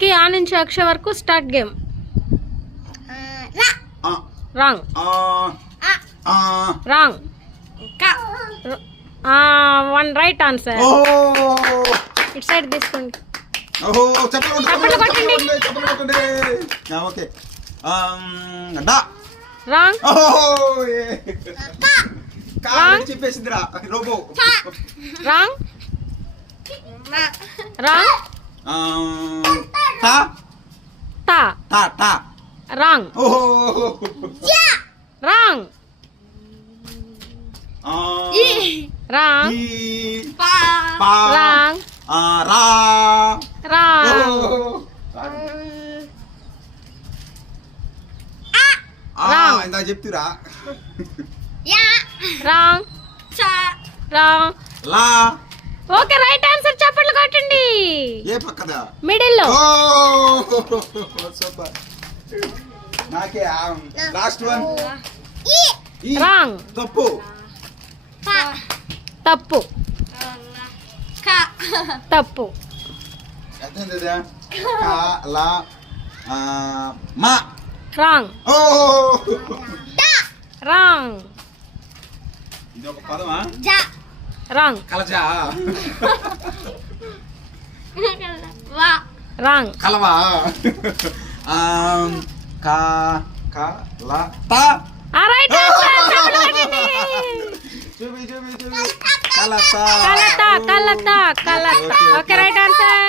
వాళ్ళకి ఆ నుంచి అక్ష వరకు start game. Wrong wrong. One right answer. ఇటు సైడ్ తీసుకోండి. ఓకే రాంగ్ చెప్పేసిందిరా రోబో. రాంగ్ రాంగ్ టా టా టా టా రాంగ్ రాంగ్ రాంగ్ పా రాంగ్ రా రాంగ్ ఇందా చెప్తురా. Wrong wrong. లా ఓకే రైట్ ఆన్సర్. చప్పట్లు కొట్టండి. ఏ పక్కదా? మిడిల్ లో. సూపర్. నాకే లాస్ట్ వన్. రాంగ్. తప్పు తప్పు తప్పు. ఎంతదా? కా లా మా. Wrong wrong. ఇది ఒక పదమా? Wrong కలజా wrong. కలవా కా కా లా తా. Right answer. చప్పట్లు కొట్టండి. చూపి చూపి చూపి. కలతా కలత కలత కలత. Okay right answer.